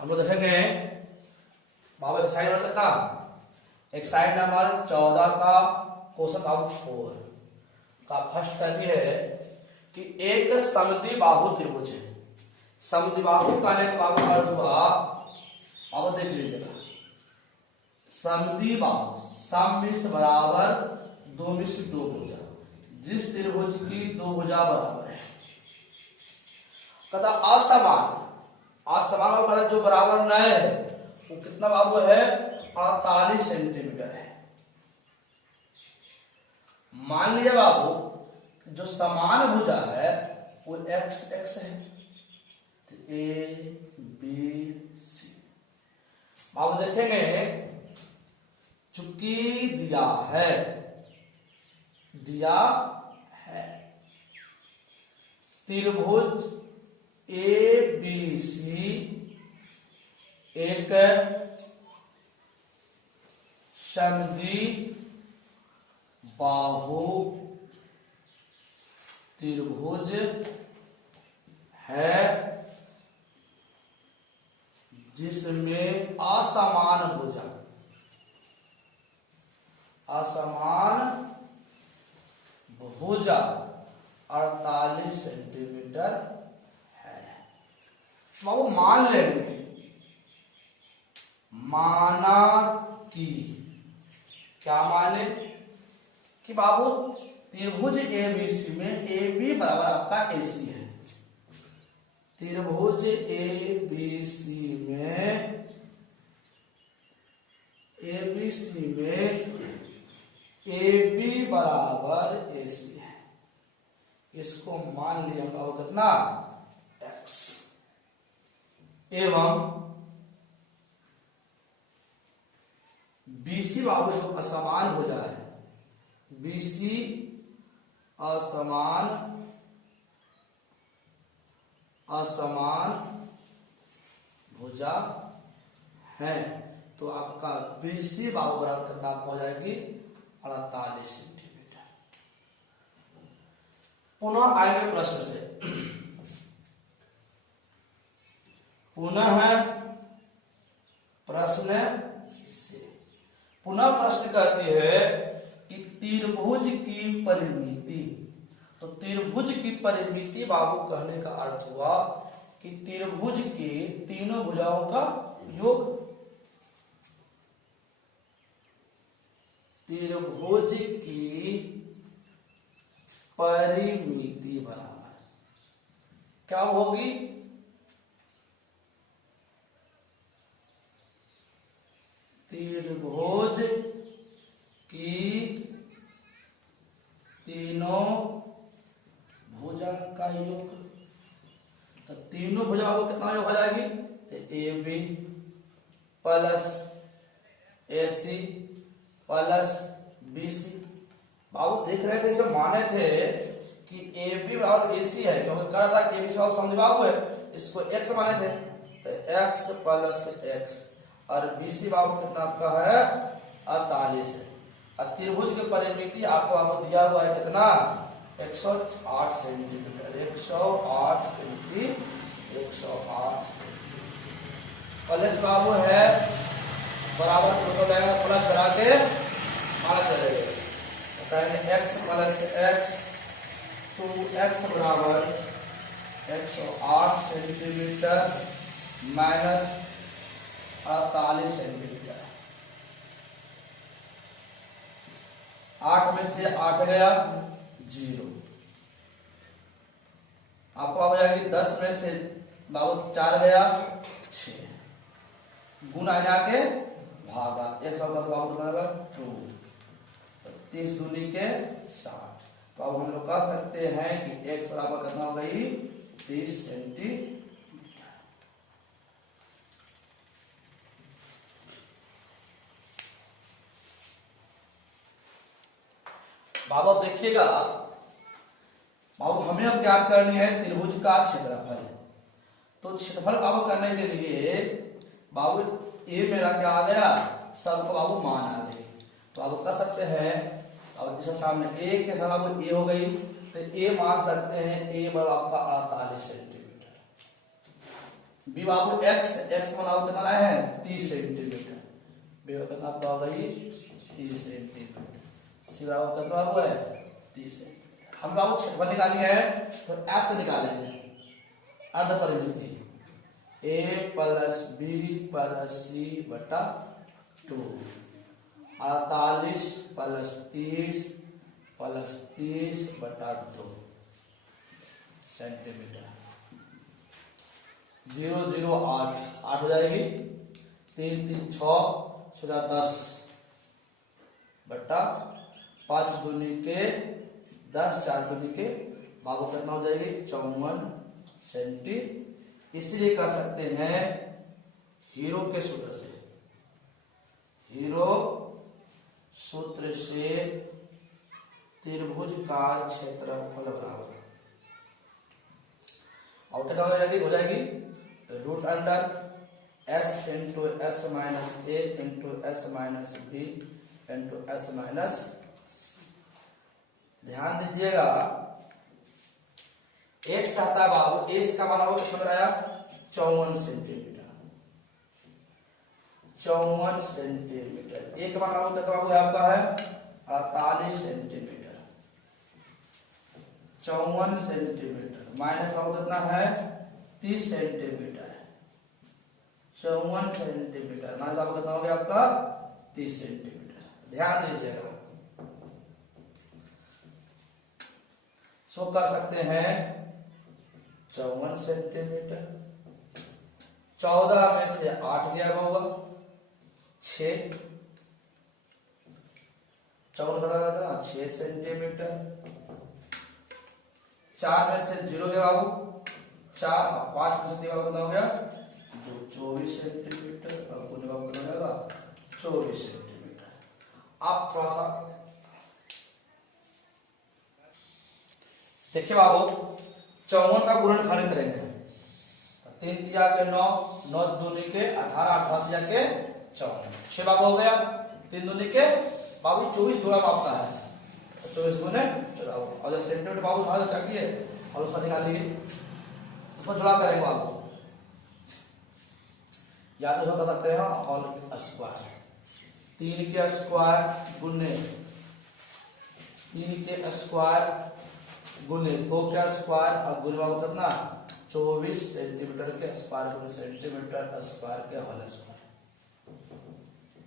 हम लोग देखेंगे बाबा एक साइड नंबर कितना, एक साइड नंबर 14 का क्वेश्चन नंबर 4 का फर्स्ट कहती है कि एक समद्विबाहु त्रिभुज है। समद्विबाहु कहने का बाबू अर्थ हुआ, अब देख लीजिएगा, समद्विबाहु सममिश्र बराबर दो मिश्र दो भुजा, जिस त्रिभुज की दो भुजा बराबर है। कहता असमान, असमान वाला जो बराबर न है वो कितना बाबू है, 48 सेंटीमीटर है। मान लीजिए बाबू जो समान भुजा है वो एक्स एक्स है, तो ए बी सी। बाबू देखेंगे चूंकि दिया है त्रिभुज ए बी सी एक समद्विबाहु त्रिभुज है जिसमें असमान भुजा 48 सेंटीमीटर है। बाबू मान लेंगे, माना कि क्या माने कि बाबू त्रिभुज एबीसी में ए बी बराबर आपका एसी है। त्रिभुज एबीसी में ए बी बराबर एसी है। इसको मान लिया बाबू कितना, एक्स। एवं बीसी बाबू जो असमान भुजा है, बीसी असमान भुजा है, तो आपका बीसी बाबू बराबर कितना हो जाएगी, 48 सेंटीमीटर। पुनः आएंगे प्रश्न से, पुनः प्रश्न कहती है कि त्रिभुज की परिमिति। तो त्रिभुज की परिमिति बाबू कहने का अर्थ हुआ कि त्रिभुज के तीनों भुजाओं का योग। त्रिभुज की परिमिति बराबर क्या होगी, त्रिभुज की तीनों भुजा का योग। तो तीनों भुजा को कितना योग हो जाएगी, तो A B plus A C plus B C. बाबू देख रहे थे, इसमें माने थे कि ए बी बराबर ए सी है, क्योंकि कह रहा था कि ए बी समद्विबाहु है, इसको एक्स माने थे, तो एक्स प्लस एक्स। और बीसी बाबू कितना आपका है, 48 है। और त्रिभुज की परिमिति आपको दिया हुआ है कितना, 108 सेंटीमीटर। 108 सेंटीमीटर प्लस बाबू है बराबर, तो प्लस करा के माना चलेगा, एक्स प्लस एक्स, तो एक्स बराबर 108 सेंटीमीटर माइनस 48 सेंटीमीटर। 8 में से 8 गया 0, आपको आ जाएगी 10 में से बाबू 4 गया 6, गुना जाके भागा 110 बाबू कितना 2, 30 दूनी के 60। तो अब हम लोग कह सकते हैं कि x बराबर कितना हो गई, 30 सेंटीमीटर। बाबू देखिएगा, बाबू हमें अब क्या करनी है, त्रिभुज का क्षेत्रफल। तो क्षेत्रफल बाबू करने के लिए बाबू ए मेरा क्या आ गया, सबको बाबू मान आ गई। तो आप कह सकते हैं, अब इसके सामने ए के सामने ए हो गई, तो ए मान सकते हैं ए बराबर आपका 48 सेंटीमीटर। बी बाबू एक्स बनाओ कितना लाए हैं 30 सेंटीमीटर, बी का कितना आपका होगा ये 30 सेंटीमीटर, सी बाबू कितना बाबू है 30 सेंटीमीटर। हम बाबू क्षेत्रफल निकाली है तो एस निकालेंगे अर्ध परिमिति a प्लस बी प्लस सी बटा 2, 48 प्लस 30 बटा 2 सेंटीमीटर। 0 0 8 8 हो जाएगी, 3 3 6 6 10 बटा 5 दूनी के 10 4 दूनी के बाबू कितना हो जाएगी 54 सेंटीमीटर। इसलिए कह सकते हैं हीरो के सूत्र से, हीरो सूत्र से त्रिभुज का क्षेत्रफल बराबर और कितना हो जाएगी root under S into S minus A into S minus B into S minus. ध्यान दीजिएगा एस कहता है बाबू, एस का मान कितना बनाया 54 सेंटीमीटर, 54 सेंटीमीटर। एक मान बाबू है आपका है 48 सेंटीमीटर, 54 सेंटीमीटर माइनस बाबू कितना है 30 सेंटीमीटर, 54 सेंटीमीटर माइनस बाबू कितना हो गया आपका 30 सेंटीमीटर। ध्यान दीजिएगा सो कर सकते हैं 54 सेंटीमीटर, 14 में से 8 गया होगा 6, 14 6 सेंटीमीटर, 4 में से 0 गया बाबू 4, 5 में से कितना हो गया 24 सेंटीमीटर और कुल बाबू कितना हो जाएगा 24 सेंटीमीटर। आप थोड़ा सा देखिए बाबू 54 का गुणनखंड करेंगे, 3 तिया के 9, 9 दूनी के 18, 18 तिया के 54, 6 बाबू हो गया, 3 दूनी के बाबू 24 जोड़ा मापता है, 24 गुने 14। और जब सेंटीमीटर बाबू था क्या किए और उसका निकाल लिए, उसको जुड़ा करेंगे बाबू, या तो कर सकते हैं होल स्क्वायर, 3 के स्क्वायर गुने 3 के स्क्वायर गुने 2 का स्क्वायर और गुने बाबू कितना 24 सेंटीमीटर के स्क्वायर गुने सेंटीमीटर स्क्वायर के होल स्क्वायर।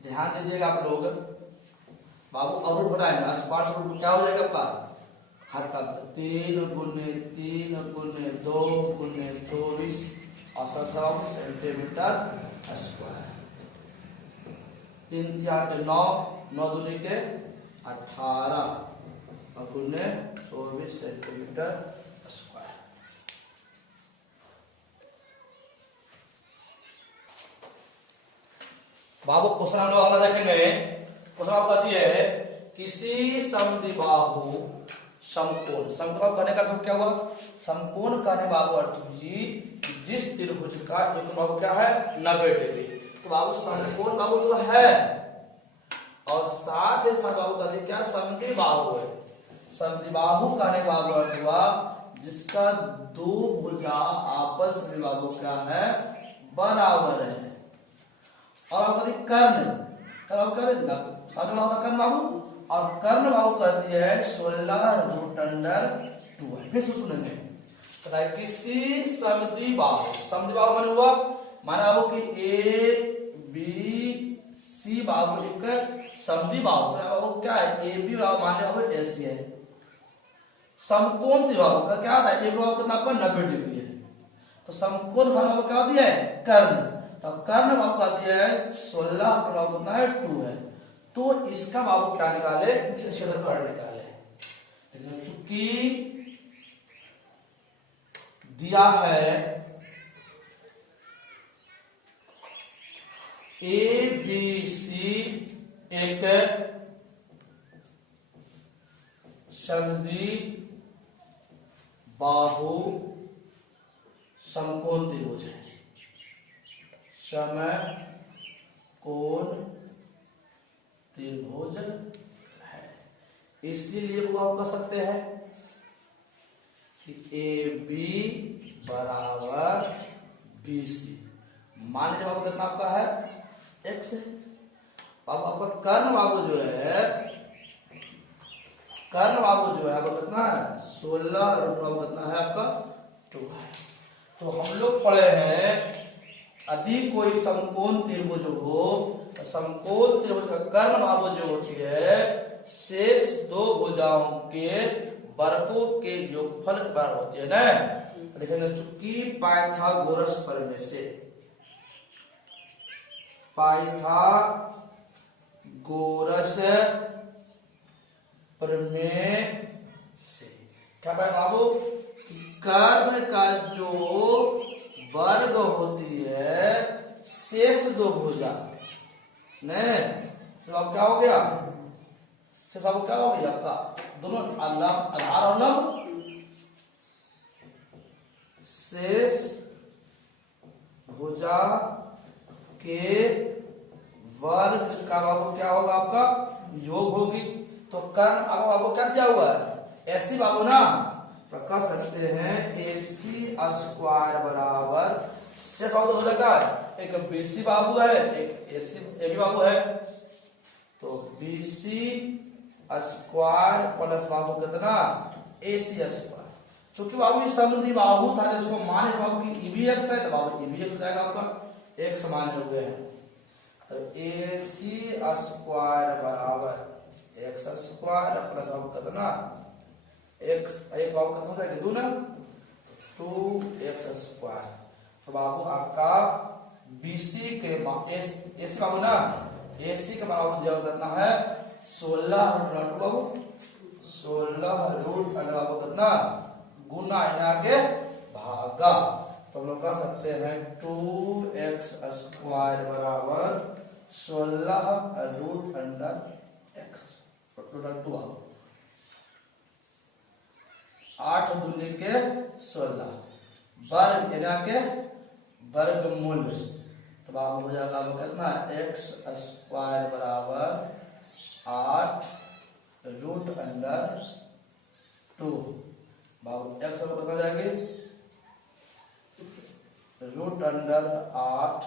ध्यान दीजिएगा आप लोग बाबू अब रूट बनाएंगे, स्क्वायर से रूट क्या हो जाएगा आपका खत्म, 3 गुने 2 गुने 24 और 17 सेंटीमीटर स्क्वायर, 3 तिया के 9, 9 दूनी के 18 और गुने 24 सेंटीमीटर स्क्वायर। बाबू क्वेश्चन हम लोग अगला देखेंगे। क्वेश्चन आपको कहती है किसी समद्विबाहु समकोण, समकोण कहने का अर्थ क्या हुआ समकोण कहने बाबू अर्थ जी जिस त्रिभुज का एक बाबू क्या है 90 डिग्री, तो बाबू समकोण बाबू तो है और साथ ही साथ बाबू कहते क्या समद्विबाहु है। समद्विबाहु कहने बाबू अर्थ हुआ जिसका दो भुजा आपस में बाबू क्या है बराबर है। और आप कहते कर्ण, कर्ण कर्ण बाबू, और कर्ण बाबू कहती है 16√2 है। फिर सुनेंगे किसी समद्विबाहु, समद्विबाहु माने हुआ माना बाबू की ए बी सी बाबू एक समद्विबाहु बाबू क्या है ए बी बाबू मान बाबू ऐसी है। समकोण त्रिबाहु का क्या था एक बाबू कितना 90 डिग्री है, तो समकोण बाबू क्या होती है कर्ण, तो कर्ण बाबू कहती है 16 बाबू कितना है 2 है, तो इसका बाबू क्या निकाले क्षेत्रफल निकाले। चूंकि दिया है ए बी सी एक समद्विबाहु समकोण त्रिभुज है, समकोण त्रिभुज है, इसीलिए वो आप कह सकते हैं कि ए बी बराबर BC। मान लीजिए बाबू कितना आपका है x है। अब आपका कर्ण बाबू जो है आपका कितना है 16 और बाबू कितना है आपका 2 है। तो हम लोग पढ़े हैं यदि कोई समकोण त्रिभुज हो तो समकोण त्रिभुज का कर्ण बाबू जो होती है शेष दो भुजाओं के वर्गों के योगफल के बराबर होती है ना। तो देखेंगे चूंकि पाइथागोरस प्रमेय से क्या पाए बाबू कि कर्ण का जो वर्ग होती है शेष दो भुजा ने सब क्या हो गया सब क्या हो गया आपका दोनों आधार और लंब शेष भुजा के वर्ग का बाबू क्या होगा आपका योग होगी। तो कर्ण आपको क्या दिया हुआ है ऐसी बाबू ना तो कह सकते हैं AC स्क्वायर बराबर शेष बाबू हो जाएगा एक BC बाबू है एक AB बाबू है। तो BC स्क्वायर प्लस बाबू कितना AC स्क्वायर। चूंकि बाबू ये संबंधी बाहु था इसको मान बाबू की EBX है तो बाबू EBX जाएगा आपका एक समान हुए हैं। तो AC स्क्वायर बराबर x स्क्वायर प्लस बाबू कितना x एक बाबू कितना हो जाएगा 2 ना 2x स्क्वायर। तो बाबू आपका BC के AC बाबू ना AC के बराबर दिया कितना है 16 रूट बाबू 16 रूट बाबू कितना गुना इना के भागा। तो हम लोग कह सकते हैं 2x स्क्वायर बराबर 16 रूट अंडर x टोटल 2 8 दूनी के 16 वर्ग इना के वर्गमूल। तो बाबू हो जाएगा कितना x स्क्वायर बराबर 8 रूट अंडर 2 बाबू x कितना जाएगी रूट अंडर 8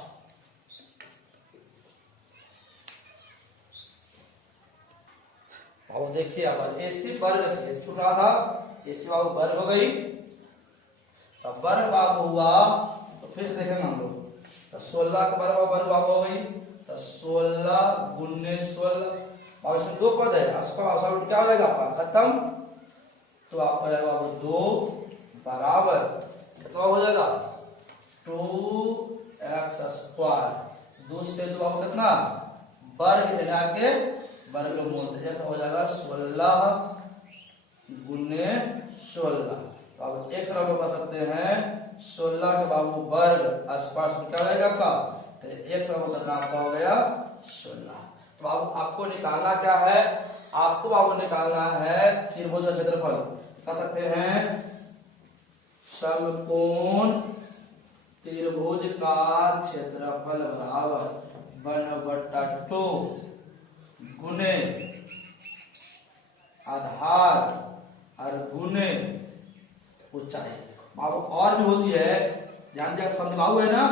बाबू देखिए अब AC वर्ग थे छूटा था AC बाबू वर्ग हो गई। तब वर्ग बाबू हुआ तो फिर से देखेंगे हम लोग तो 16 का वर्ग बाबू हो गई तो 16 गुने 16 और इसमें 2 पद है अस्क्वायर क्या हो जाएगा आपका खत्म। तो आपका जाएगा बाबू 2 बराबर कितना हो जाएगा 2x स्क्वायर 2 से 2 बाबू कितना वर्ग इना के वर्गमूल ऐसा हो जाएगा 16 गुने 16। तो आप एक सरल कर सकते हैं 16 के बाबू वर्ग आसपास में क्या हो जाएगा आपका तो एक सरल करना आपका हो गया 16। तो बाबू आपको निकालना क्या है आपको बाबू निकालना है त्रिभुज का क्षेत्रफल। कह सकते हैं समकोण त्रिभुज का क्षेत्रफल बराबर 1/2 गुने आधार और गुने ऊंचाई। बाबू और भी होती है ध्यान दिया समझ बाबू है ना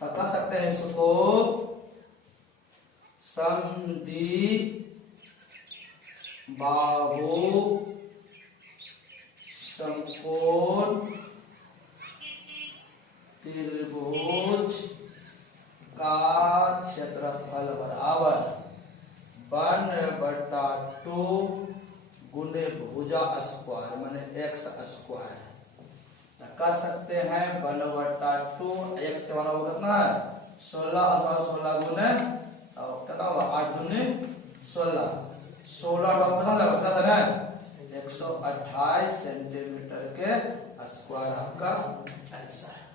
तो कह सकते हैं इसको समद्वि बाहु समकोण त्रिभुज का क्षेत्रफल बराबर 1/2 गुने भुजा स्क्वायर माने x स्क्वायर। कह सकते हैं 1/2 x के बराबर कितना है 16 गुने कितना होगा 8 दूनी 16 कितना लगता है 128 सेंटीमीटर के स्क्वायर आपका आंसर है।